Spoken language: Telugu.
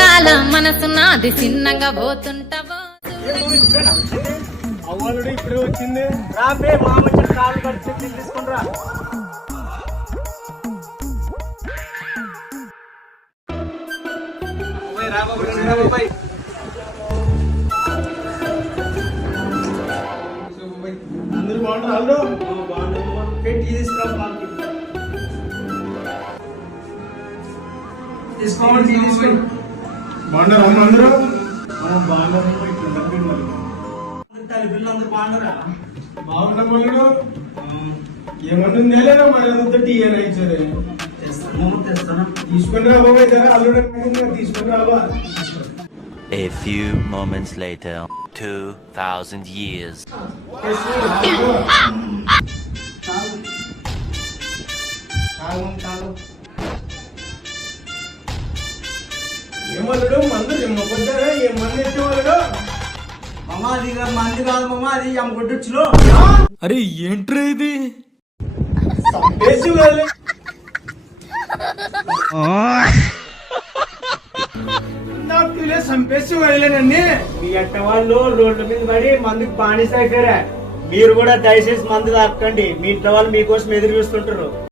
చిన్నగాల మనసు నాది చిన్నగా పోతుంటావో అవ్వలుడు ఇప్పుడే వచ్చింది రాబే మామ కాలు పట్టి తీసుకుని రా అందరూ బాగుంటారు తీసుకోండి బాగున్నారు అమ్మ అందరూ బాగున్నారు పిల్లలందరూ బాగున్నారా బాగున్నా వాళ్ళు ఏమంటుంది లేదా మరి అంతా టీ అని ఇచ్చారు తీసుకుని రా బాబాయ్ కదా అల్లుడు తీసుకుని రాబా A few moments later, 2,000 years. ఏమల్లుడు మందు పొద్దురా ఏ మంది ఎట్టేవాళ్ళు మామా అది మంది కాదు మామా అది కొట్టొచ్చులో అరే ఏంట్రా ఇది చంపేసి వదిలేనండి మీ అట్ట వాళ్ళు రోడ్ల మీద పడి మందుకు బానిసైపోయారా మీరు కూడా దయచేసి మందు తాకండి మీ ఇంట్లో వాళ్ళు మీకోసం ఎదురు చూస్తుంటారు